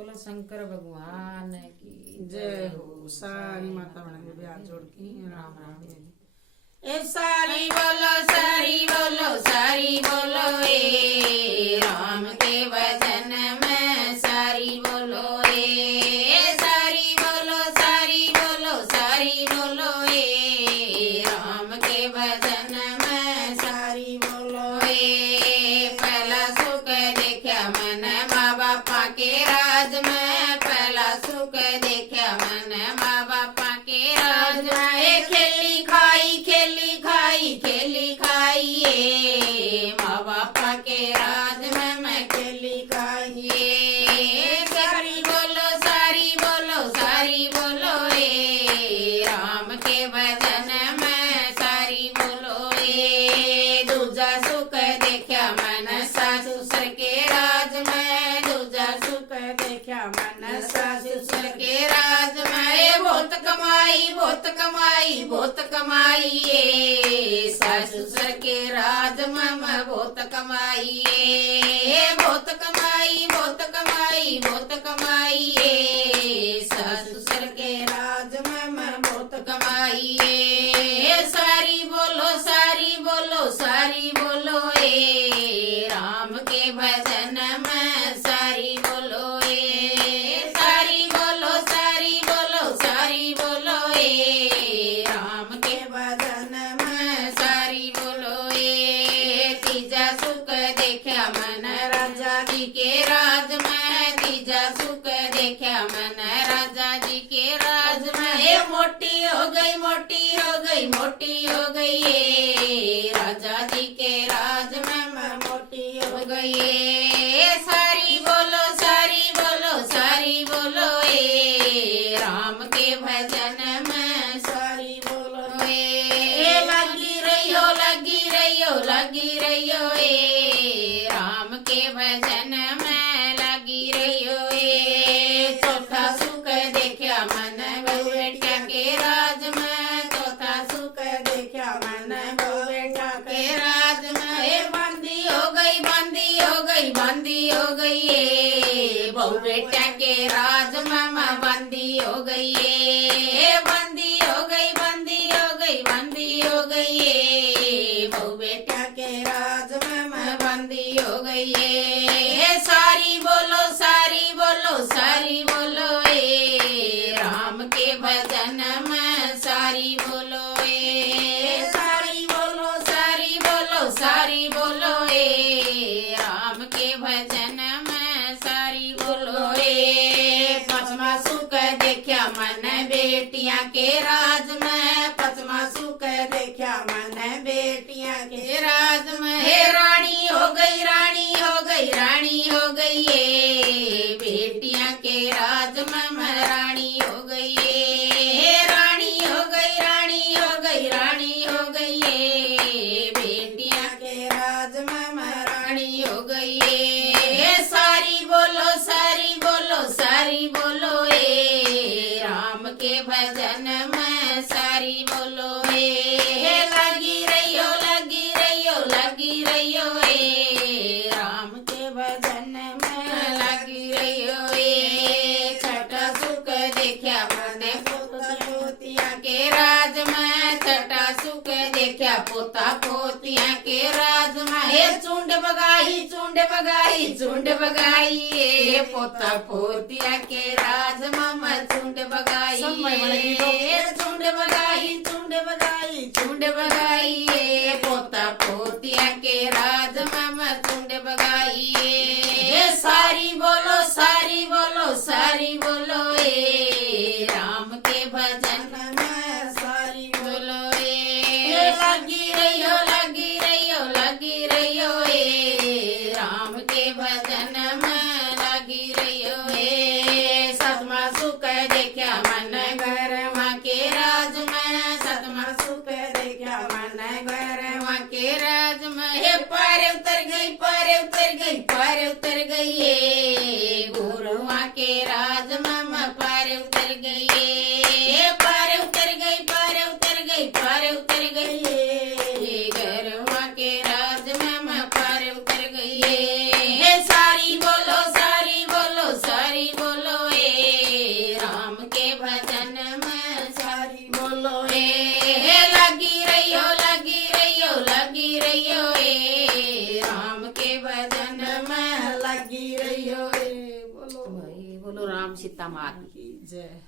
बोलो शंकर भगवान की जय हो। सारी माता बना के हाथ जोड़ के राम राम जी। ए सारी बोलो सारी बोलो सारी बोलो ए राम के भजन में सारी बोलो ए सारी बोलो सारी बोलो सारी बोलो ए राम के भजन में सारी बोलो ए पहला सुख देखा मन माँ बापा के राज में पहला सुख देखा मन माँ बापा के राज में खेली खाई खेली खाई खेली खाइए माँ बापा के राज में मैं खेली खाइए सारी बोलो सारी बोलो सारी बोलो ए राम के भजन में सारी बोलो ए दूजा सुख देखा मन सासुर के राज में दूजा सुख देखा मन सासुर के राज में बहुत कमाई बहुत कमाई बहुत कमाई ए सासुर के राज में मैं बहुत कमाई बहुत कमाई बहुत कमाई बहुत कमाई ए सासुर के राज में मैं बहुत कमाई सारी बोलो सारी बोलो सारी बोलो ए राम के भजन में सारी बोलो ए सारी बोलो सारी बोलो सारी बोलो ए राम के भजन में सारी बोलो ए तीजा सुख देखा मन राजा जी के राज में तीजा सुख देखा मन राजा जी के राज में हे मोटी हो गई मोटी हो गई मोटी हो गई ये राजा जी के राज में मैं मोटी हो गई सारी बोलो सारी बोलो सारी बोलो ए राम के भजन में सारी बोलो ए लगी रही हो लगी रही हो लगी रही हो ए राम के भजन में लगी रही हो ए चौथा सुख देखा मन बेटा के राज में चौथा सुख देखा मन बेटा के राज में ए बंदी हो गई बंदी हो गई बंदी हो गई ए बहु बेटा के राज में मैं बंदी हो गई बंदी हो गई बंदी हो गई बंदी हो गई बहु बेटा के राज में मैं बंदी हो गई सारी बोलो सारी बोलो सारी बोलो ए राम के भजन में सारी बोलो ए सारी बोलो सारी बोलो सारी बोलो ए राम के भजन में सारी बोलो ए पचमा सुख देखा मन बेटियां के राज में पचमा सुख देखा मन बेटियां के राज में हे रानी हो गई रानी हो गई रानी हो गई ये बेटियां के राज में मैं रानी हो गई ये रानी हो गई रानी हो गई रानी हो गई ये बेटियां के राज में मैं रानी हो गई ये सारी बोलो सारी बोलो सारी बोलो ए राम के भजन में सारी बोलो ए लगी रही हो लगी रही हो लगी रही हो ए राम के भजन में लगी रही हो ए छठा सुख देखा मन पोता पोतिया के राज में छठा सुख देखा पोता पोतिया के राज में हे चुंड बगाई चुंड बगाई चुंड बगाई ए पोता पोतिया के राज में चुंड बगाई चुंड बगाई चुंड बगाई चुंड बगाई ए पोता पोतिया के राज में चुंड बगाई सारी बोलो सारी बोलो सारी बोलो ए राम के भजन में सारी बोलो ए लगी रही हो लगी रही हो लगी रही हो ए राम के भजन में लगी रही हो ए सतमा सुख देखा मन घर माँ के राज में सतमा सुख देखा मन घर माँ के राज में हे पार उतर गई पार उतर गई पार उतर गई ये गुरु माँ के राज में पार उतर गई पार उतर गई पार उतर गई पार उतर गई घर माँ के राज में पार उतर गई सारी बोलो भाई बोलो राम सीता मात की जय।